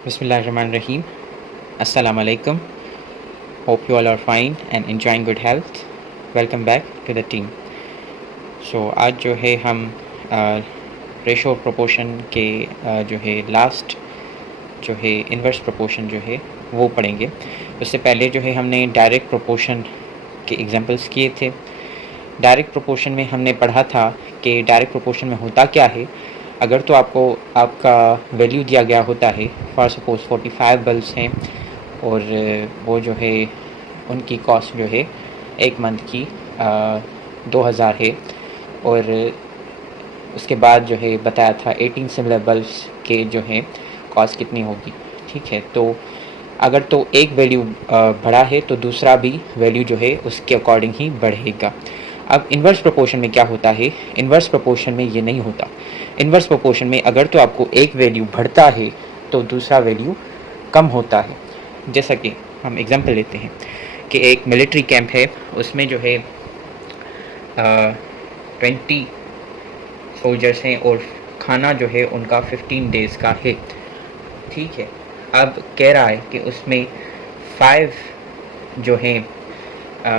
Bismillahirrahmanirrahim. Assalamu alaikum. Hope you all are fine and enjoying good health. Welcome back to the team. So आज जो है हम ratio proportion के जो है लास्ट जो है इन्वर्स प्रोपोर्शन जो है वो पढ़ेंगे। उससे पहले जो है हमने डायरेक्ट प्रोपोर्शन के एग्जांपल्स किए थे। डायरेक्ट प्रोपोर्शन में हमने पढ़ा था कि डायरेक्ट प्रोपोर्शन में होता क्या है। अगर तो आपको आपका वैल्यू दिया गया होता है, फॉर सपोज 45 बल्ब्स हैं और वो जो है उनकी कॉस्ट जो है एक मंथ की 2000 है, और उसके बाद जो है बताया था 18 सिमिलर बल्ब्स के जो है कॉस्ट कितनी होगी। ठीक है, तो अगर तो एक वैल्यू बढ़ा है तो दूसरा भी वैल्यू जो है उसके अकॉर्डिंग ही बढ़ेगा। अब इन्वर्स प्रोपोर्शन में क्या होता है, इन्वर्स प्रोपोर्शन में ये नहीं होता। इन्वर्स प्रोपोर्शन में अगर तो आपको एक वैल्यू बढ़ता है तो दूसरा वैल्यू कम होता है। जैसा कि हम एग्जांपल लेते हैं कि एक मिलिट्री कैंप है, उसमें जो है 20 सोल्जर्स हैं और खाना जो है उनका 15 डेज़ का है। ठीक है, अब कह रहा है कि उसमें 5 जो हैं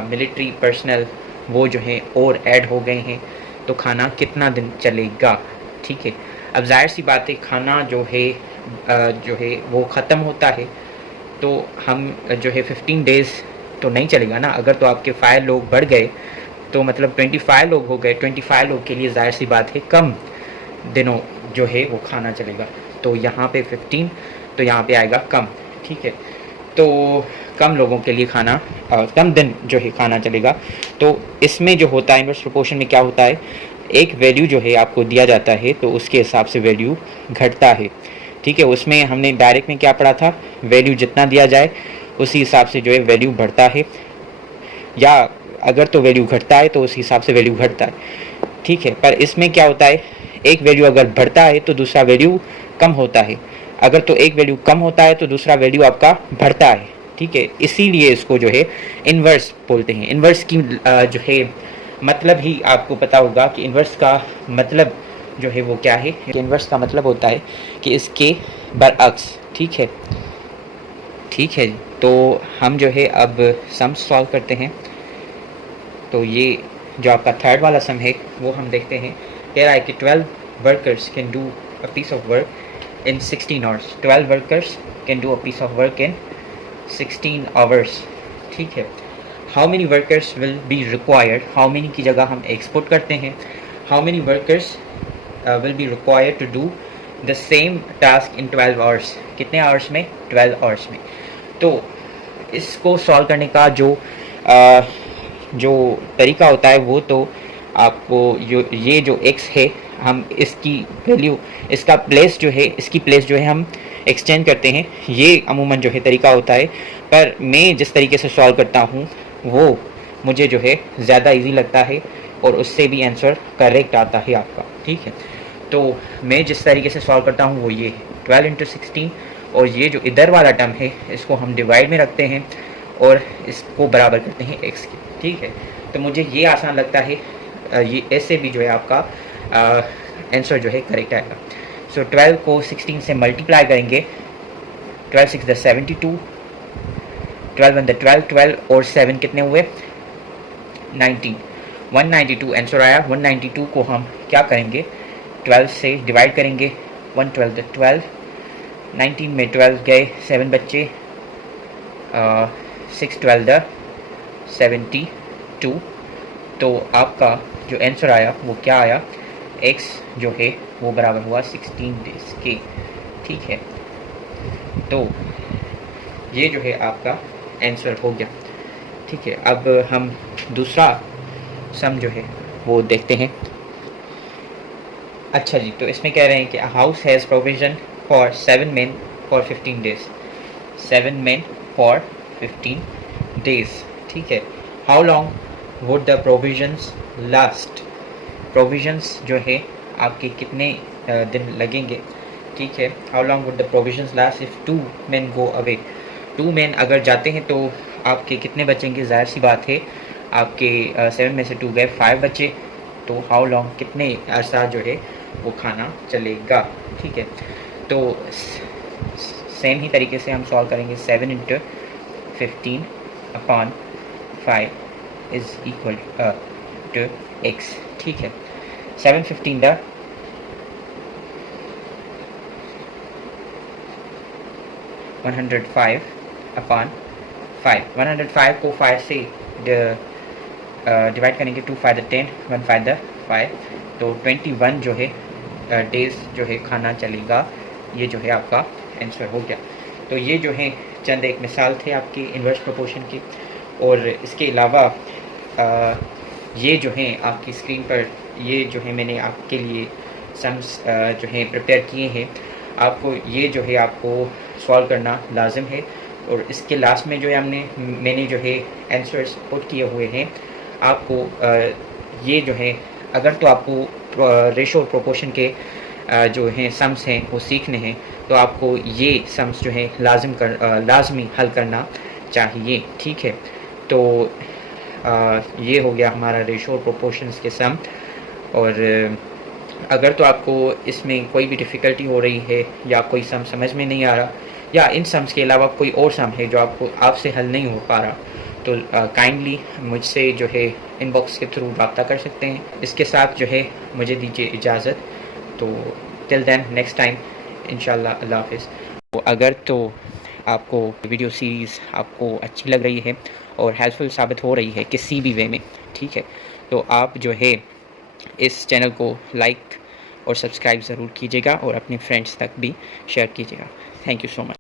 मिलिट्री पर्सनल वो जो है और ऐड हो गए हैं, तो खाना कितना दिन चलेगा। ठीक है, अब जाहिर सी बात है खाना जो है वो ख़त्म होता है, तो हम जो है 15 डेज़ तो नहीं चलेगा ना। अगर तो आपके 5 लोग बढ़ गए तो मतलब 25 लोग हो गए। 25 लोग के लिए जाहिर सी बात है कम दिनों जो है वो खाना चलेगा। तो यहाँ पे 15, तो यहाँ पे आएगा कम। ठीक है, तो कम लोगों के लिए खाना कम दिन जो है खाना चलेगा। तो इसमें जो होता है इन्वर्स प्रोपोर्शन में क्या होता है, एक वैल्यू जो है आपको दिया जाता है तो उसके हिसाब से वैल्यू घटता है। ठीक है, उसमें हमने डायरेक्ट में क्या पढ़ा था, वैल्यू जितना दिया जाए उसी हिसाब से जो है वैल्यू बढ़ता है, या अगर तो वैल्यू घटता है तो उस हिसाब से वैल्यू घटता है। ठीक है, पर इसमें क्या होता है, एक वैल्यू अगर बढ़ता है तो दूसरा वैल्यू कम होता है, अगर तो एक वैल्यू कम होता है तो दूसरा वैल्यू आपका बढ़ता है। ठीक है, इसीलिए इसको जो है इन्वर्स बोलते हैं। इन्वर्स की जो है मतलब ही आपको पता होगा कि इन्वर्स का मतलब जो है वो क्या है। इन्वर्स का मतलब होता है कि इसके बरअक्स। ठीक है, ठीक है, तो हम जो है अब सम सॉल्व करते हैं। तो ये जो आपका थर्ड वाला सम है वो हम देखते हैं। कह रहा है कि 12 workers can do a piece of work in 16 hours. 12 workers can do a piece of work in 16 hours. ठीक है, how many workers will be required, how many की जगह हम एक्सपोर्ट करते हैं, how many workers will be required to do the same task in 12 hours. कितने hours में, 12 hours में। तो इसको सॉल्व करने का जो तरीका होता है वो तो आपको ये जो x है, हम इसकी वैल्यू, इसका प्लेस जो है, इसकी प्लेस जो है हम एक्सचेंज करते हैं। ये अमूमन जो है तरीका होता है, पर मैं जिस तरीके से सॉल्व करता हूँ वो मुझे जो है ज़्यादा इजी लगता है और उससे भी आंसर करेक्ट आता है आपका। ठीक है, तो मैं जिस तरीके से सॉल्व करता हूँ वो ये है 12 इंटू 16, और ये जो इधर वाला टर्म है इसको हम डिवाइड में रखते हैं और इसको बराबर करते हैं x के। ठीक है, तो मुझे ये आसान लगता है, ये ऐसे भी जो है आपका आंसर जो है करेक्ट आएगा। सो 12 को 16 से मल्टीप्लाई करेंगे, 12 6 द 72, 12 1 द 12, 12 और 7 कितने हुए, 19, 192 आंसर आया। 192 को हम क्या करेंगे, 12 से डिवाइड करेंगे, 1 12 द 12, 19 में 12 गए, 7 बच्चे, 6 12 द 72। तो आपका जो आंसर आया वो क्या आया, x जो है वो बराबर हुआ 16 डेज के। ठीक है, तो ये जो है आपका आंसर हो गया। ठीक है, अब हम दूसरा सम जो है वो देखते हैं। अच्छा जी, तो इसमें कह रहे हैं कि a house has provision for 7 men for 15 days। 7 men for 15 days। ठीक है, how long would the provisions last. Provisions जो है आपके कितने दिन लगेंगे। ठीक है, how long would the provisions last if 2 men go away. 2 men अगर जाते हैं तो आपके कितने बचेंगे, जाहिर सी बात है आपके 7 में से 2 गए, 5 बचे। तो हाउ लॉन्ग, कितने अर्सा जो है वो खाना चलेगा। ठीक है, तो सेम ही तरीके से हम सॉल्व करेंगे 7 into 15 upon 5 is equal to x। ठीक है, 7 15 दा 105 अपॉन 5। 105 को 5 से डिवाइड करेंगे, 2 5 10, 1 5 5, तो 21 जो है डेज़ जो है खाना चलेगा। ये जो है आपका आंसर हो गया। तो ये जो है चंद एक मिसाल थे आपके इन्वर्स प्रोपोर्शन की। और इसके अलावा ये जो है आपकी स्क्रीन पर ये जो है मैंने आपके लिए सम्स जो है प्रिपेयर किए हैं। आपको ये जो है आपको सॉल्व करना लाजिम है। और इसके लास्ट में जो है मैंने जो है आंसर्स पुट किए हुए हैं। आपको ये जो है अगर तो आपको रेशो और प्रोपोर्शन के जो हैं सम्स हैं वो सीखने हैं, तो आपको ये सम्स जो है लाजमी हल करना चाहिए। ठीक है, तो ये हो गया हमारा रेशो और प्रोपोर्शंस के सम। और अगर तो आपको इसमें कोई भी डिफ़िकल्टी हो रही है या कोई सम समझ में नहीं आ रहा, या इन सम्स के अलावा कोई और सम है जो आपसे हल नहीं हो पा रहा, तो काइंडली मुझसे जो है इनबॉक्स के थ्रू रब्ता कर सकते हैं। इसके साथ जो है मुझे दीजिए इजाज़त। तो टिल देन नेक्स्ट टाइम इंशाल्लाह, अल्लाह हाफ़िज़। तो अगर तो आपको वीडियो सीरीज़ आपको अच्छी लग रही है और हेल्पफुल साबित हो रही है किसी भी वे में, ठीक है, तो आप जो है इस चैनल को लाइक और सब्सक्राइब ज़रूर कीजिएगा और अपने फ्रेंड्स तक भी शेयर कीजिएगा। Thank you so much.